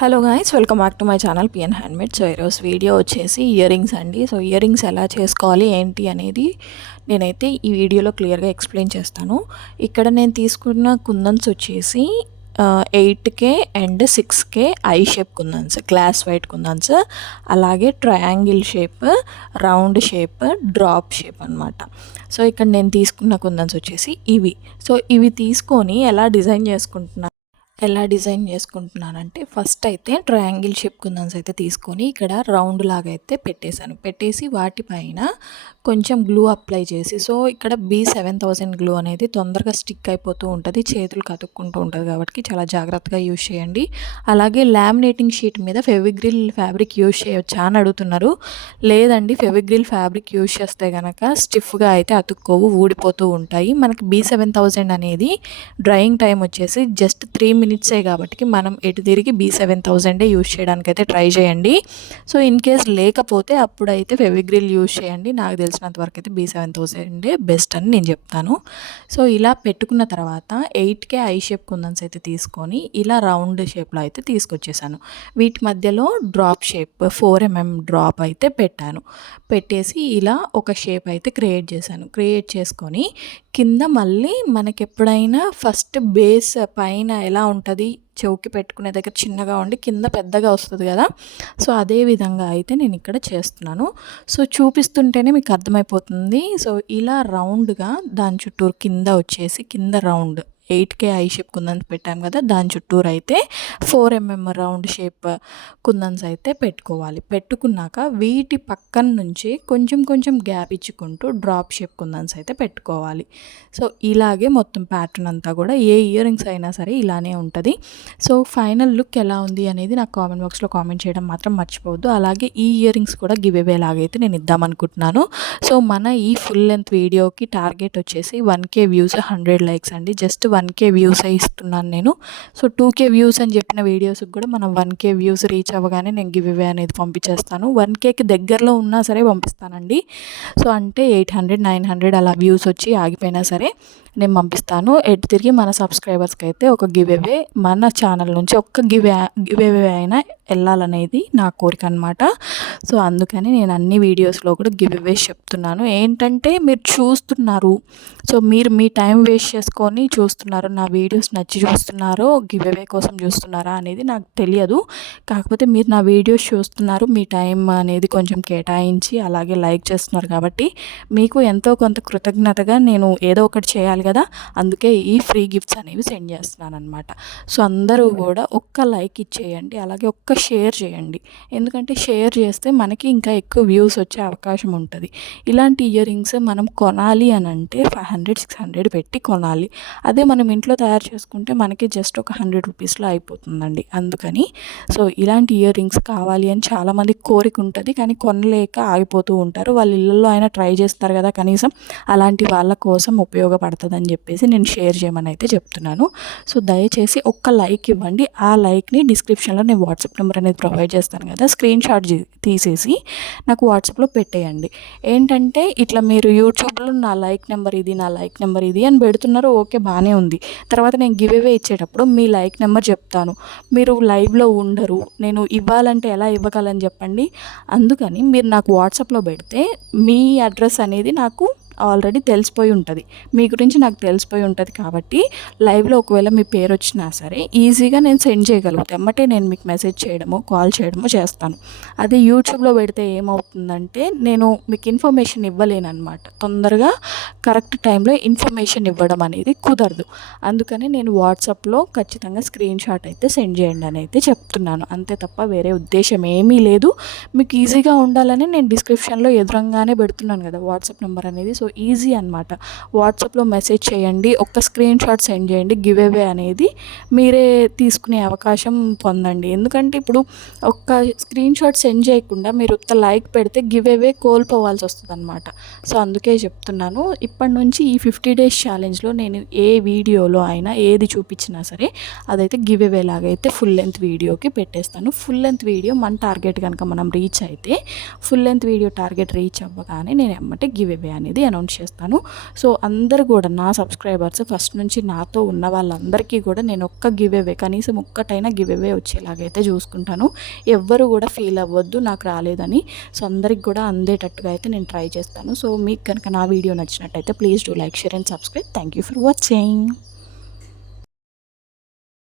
Hello guys, welcome back to my channel PN handmade. So ఈరోజు video వచ్చేసి ear rings అండి. So ear rings ఎలా చేసుకోవాలి ఏంటి అనేది నేనైతే ఈ వీడియోలో క్లియర్గా ఎక్స్ప్లెయిన్ చేస్తాను. ఇక్కడ నేను తీసుకున్న కుందన్స్ వచ్చేసి 8K and 6K eye shape kundans, glass white kundans, అలాగే triangle shape, round shape, drop shape అనమాట. సో ఇక్కడ నేను తీసుకున్న కుందన్స్ వచ్చేసి ఇవి. సో ఇవి తీసుకొని ఎలా డిజైన్ చేసుకుంటున్నానంటే, ఫస్ట్ అయితే ట్రయాంగిల్ షేప్ కుందన్స్ అయితే తీసుకొని ఇక్కడ రౌండ్ లాగా అయితే పెట్టేసి వాటిపైన కొంచెం గ్లూ అప్లై చేసి, సో ఇక్కడ B7000 గ్లూ అనేది తొందరగా స్టిక్ అయిపోతూ ఉంటుంది, చేతులు కతుక్కుంటూ ఉంటుంది కాబట్టి చాలా జాగ్రత్తగా యూజ్ చేయండి. అలాగే లామినేటింగ్ షీట్ మీద ఫెవిగ్రిల్ ఫ్యాబ్రిక్ యూజ్ చేయొచ్చా అని అడుగుతున్నారు. లేదండి, ఫెవిగ్రిల్ ఫ్యాబ్రిక్ యూజ్ చేస్తే కనుక స్టిఫ్గా అయితే అతుక్కోవు, ఊడిపోతూ ఉంటాయి. మనకి B7000 అనేది డ్రైయింగ్ టైం వచ్చేసి జస్ట్ 3 మినిట్సే కాబట్టి మనం ఎటు తిరిగి B7000 యూజ్ చేయడానికి అయితే ట్రై చేయండి. సో ఇన్ కేస్ లేకపోతే అప్పుడైతే ఫెవిగ్రిల్ యూజ్ చేయండి. నాకు తెలిసినంత వరకు అయితే B7000 బెస్ట్ అని నేను చెప్తాను. సో ఇలా పెట్టుకున్న తర్వాత 8K ఐ షేప్ కుందన్స్ అయితే తీసుకొని ఇలా రౌండ్ షేప్లో అయితే తీసుకొచ్చేసాను. వీటి మధ్యలో డ్రాప్ షేప్ 4mm డ్రాప్ అయితే పెట్టేసి ఇలా ఒక షేప్ అయితే క్రియేట్ చేసుకొని కింద మళ్ళీ మనకి ఎప్పుడైనా ఫస్ట్ బేస్ పైన ఎలా ఉంటుంది, చౌకి పెట్టుకునే దగ్గర చిన్నగా ఉండి కింద పెద్దగా వస్తుంది కదా, సో అదే విధంగా అయితే నేను ఇక్కడ చేస్తున్నాను. సో చూపిస్తుంటేనే మీకు అర్థమైపోతుంది. సో ఇలా రౌండ్గా దాని చుట్టూరు కింద వచ్చేసి కింద రౌండ్ 8K ఐ షేప్ కుందన్స్ పెట్టాం కదా, దాని చుట్టూరు అయితే 4mm రౌండ్ షేప్ కుందన్స్ అయితే పెట్టుకోవాలి. పెట్టుకున్నాక వీటి పక్కన నుంచి కొంచెం గ్యాప్ ఇచ్చుకుంటూ డ్రాప్ షేప్ కుందన్స్ అయితే పెట్టుకోవాలి. సో ఇలాగే మొత్తం ప్యాటర్న్ అంతా కూడా ఏ ఇయర్ రింగ్స్ అయినా సరే ఇలానే ఉంటుంది. సో ఫైనల్ లుక్ ఎలా ఉంది అనేది నాకు కామెంట్ బాక్స్లో కామెంట్ చేయడం మాత్రం మర్చిపోవద్దు. అలాగే ఈ ఇయర్ రింగ్స్ కూడా గివ్ అవే లాగైతే నేను ఇద్దామనుకుంటున్నాను. సో మన ఈ ఫుల్ లెంత్ వీడియోకి టార్గెట్ వచ్చేసి 1K వ్యూస్, 100 లైక్స్ అండి. జస్ట్ 1K వ్యూస్ ఇస్తున్నాను నేను. సో 2K వ్యూస్ అని చెప్పిన వీడియోస్కి కూడా మనం 1K వ్యూస్ రీచ్ అవ్వగానే నేను గివ్ అవే అనేది పంపించేస్తాను. 1Kకి దగ్గరలో ఉన్నా సరే పంపిస్తానండి. సో అంటే 800, 900 అలా వ్యూస్ వచ్చి ఆగిపోయినా సరే నేను పంపిస్తాను. ఎటు తిరిగి మన సబ్స్క్రైబర్స్కి అయితే ఒక గివ్ అవే, మన ఛానల్ నుంచి ఒక్క గివ్ అవే అయినా వెళ్ళాలనేది నా కోరిక అనమాట. సో అందుకని నేను అన్ని వీడియోస్లో కూడా గివ్ అవేస్ చెప్తున్నాను. ఏంటంటే మీరు చూస్తున్నారు, సో మీరు మీ టైం వేస్ట్ చేసుకొని చూస్తున్నారు, నా వీడియోస్ నచ్చి చూస్తున్నారో గివ్ అవే కోసం చూస్తున్నారా అనేది నాకు తెలియదు. కాకపోతే మీరు నా వీడియోస్ చూస్తున్నారు, మీ టైం అనేది కొంచెం కేటాయించి అలాగే లైక్ చేస్తున్నారు కాబట్టి మీకు ఎంతో కొంత కృతజ్ఞతగా నేను ఏదో ఒకటి చేయాలి కదా, అందుకే ఈ ఫ్రీ గిఫ్ట్స్ అనేవి సెండ్ చేస్తున్నాను అనమాట. సో అందరూ కూడా ఒక్క లైక్ ఇచ్చేయండి, అలాగే ఒక్క షేర్ చేయండి. ఎందుకంటే షేర్ చేస్తే మనకి ఇంకా ఎక్కువ వ్యూస్ వచ్చే అవకాశం ఉంటుంది. ఇలాంటి ఇయర్ రింగ్స్ మనం కొనాలి అని అంటే 500, 600 పెట్టి కొనాలి. అదే మనం ఇంట్లో తయారు చేసుకుంటే మనకి జస్ట్ ఒక 100 రూపీస్లో అయిపోతుందండి. అందుకని సో ఇలాంటి ఇయర్ రింగ్స్ కావాలి అని చాలామంది కోరిక ఉంటుంది, కానీ కొనలేక ఆగిపోతూ ఉంటారు. వాళ్ళ ఇళ్ళల్లో అయినా ట్రై చేస్తారు కదా, కనీసం అలాంటి వాళ్ళ కోసం ఉపయోగపడుతుందని చెప్పేసి నేను షేర్ చేయమని అయితే చెప్తున్నాను. సో దయచేసి ఒక్క లైక్ ఇవ్వండి. ఆ లైక్ని డిస్క్రిప్షన్లో నేను వాట్సాప్ నెంబర్ అనేది ప్రొవైడ్ చేస్తాను కదా, స్క్రీన్ షాట్ తీసేసి నాకు వాట్సాప్లో పెట్టేయండి. ఏంటంటే ఇట్లా మీరు యూట్యూబ్లో నా లైక్ నెంబర్ ఇది అని పెడుతున్నారు, ఓకే బాగానే ఉంది. తర్వాత నేను గివ్ అవే ఇచ్చేటప్పుడు మీ లైక్ నెంబర్ చెప్తాను, మీరు లైవ్లో ఉండరు, నేను ఇవ్వాలంటే ఎలా ఇవ్వగలను చెప్పండి. అందుకని మీరు నాకు వాట్సాప్లో పెడితే మీ అడ్రస్ అనేది నాకు ఆల్రెడీ తెలిసిపోయి ఉంటుంది, మీ గురించి నాకు తెలిసిపోయి ఉంటుంది కాబట్టి లైవ్లో ఒకవేళ మీ పేరు వచ్చినా సరే ఈజీగా నేను సెండ్ చేయగలుగుతాను. ఎమ్మటే నేను మీకు మెసేజ్ చేయడమో కాల్ చేయడమో చేస్తాను. అదే యూట్యూబ్లో పెడితే ఏమవుతుందంటే నేను మీకు ఇన్ఫర్మేషన్ ఇవ్వలేను అనమాట, తొందరగా కరెక్ట్ టైంలో ఇన్ఫర్మేషన్ ఇవ్వడం అనేది కుదరదు. అందుకని నేను వాట్సాప్లో ఖచ్చితంగా స్క్రీన్ షాట్ అయితే సెండ్ చేయండి అని అయితే చెప్తున్నాను, అంతే తప్ప వేరే ఉద్దేశం ఏమీ లేదు. మీకు ఈజీగా ఉండాలని నేను డిస్క్రిప్షన్లో ఎదురంగానే పెడుతున్నాను కదా వాట్సాప్ నెంబర్ అనేది. సో ఈజీ అనమాట. వాట్సాప్లో మెసేజ్ చేయండి, ఒక్క స్క్రీన్ షాట్ సెండ్ చేయండి, గివ్ అవే అనేది మీరే తీసుకునే అవకాశం పొందండి. ఎందుకంటే ఇప్పుడు ఒక్క స్క్రీన్ షాట్ సెండ్ చేయకుండా మీరు ఒక్క లైక్ పెడితే గివ్ అవే కోల్పోవాల్సి వస్తుంది అనమాట. సో అందుకే చెప్తున్నాను, ఇప్పటి నుంచి ఈ 50 డేస్ ఛాలెంజ్లో నేను ఏ వీడియోలో అయినా ఏది చూపించినా సరే అదైతే గివ్ అవే లాగా అయితే ఫుల్ లెంత్ వీడియోకి పెట్టేస్తాను. ఫుల్ లెంత్ వీడియో మన టార్గెట్ కనుక మనం రీచ్ అయితే, full length video target reach అవ్వగానే నేను ఎమ్మటే గివ్ అవే అనేది అనౌన్స్ చేస్తాను. సో అందరూ కూడా నా సబ్స్క్రైబర్స్ ఫస్ట్ నుంచి నాతో ఉన్న వాళ్ళందరికీ కూడా నేను ఒక్క గివ్ అవే, కనీసం ఒక్కటైనా గివ్ అవే వచ్చేలాగైతే చూసుకుంటాను. ఎవ్వరు కూడా ఫీల్ అవ్వద్దు నాకు రాలేదని. సో అందరికి కూడా అందేటట్టుగా అయితే నేను ట్రై చేస్తాను. సో మీకు కనుక నా వీడియో నచ్చినట్టయితే please do like, share and subscribe. Thank you for watching.